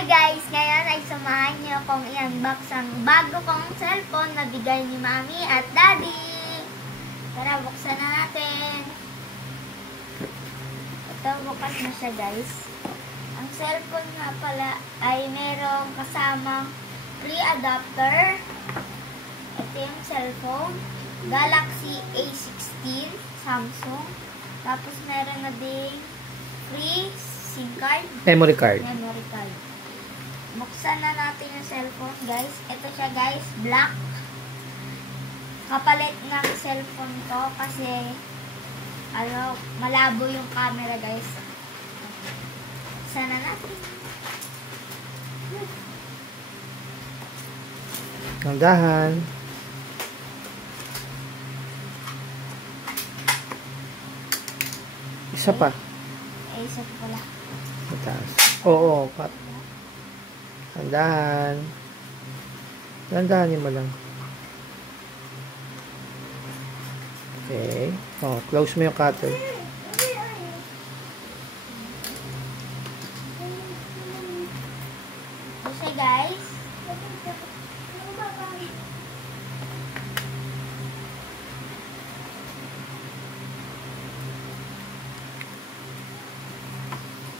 Hi guys! Ngayon ay samahan niyo akong i-unbox ang bago kong cellphone na bigay ni Mami at Daddy. Tara, buksan na natin. Ito, bukas na siya guys. Ang cellphone nga pala ay merong kasamang free adapter. Ito yung cellphone. Galaxy A16 Samsung. Tapos meron na ding free SIM card. Memory card. Memory card. Buksan na natin yung cellphone, guys. Ito siya, guys. Black. Kapalit ng cellphone ko kasi malabo yung camera, guys. Buksan na natin. Dahan. Isa pa. Isa pa pala. Mataas. Oo, pat. Dahan. Dahan mo lang. Okay. Oh, close mo yung cutter. Kasi guys,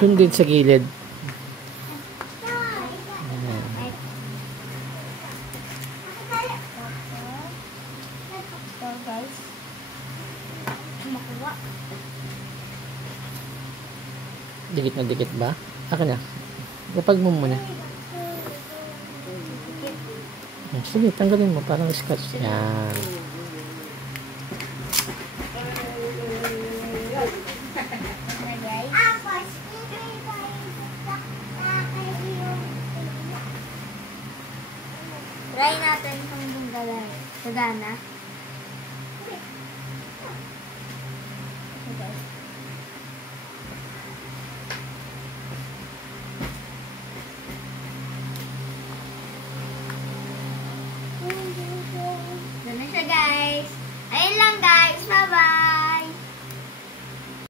Doon din sa gilid. guys, makuha. Dikit na dikit ba? Akin na. Kapag mo muna. Sige, tanggalin mo. Parang scotch. Yan. Try natin kung gagana.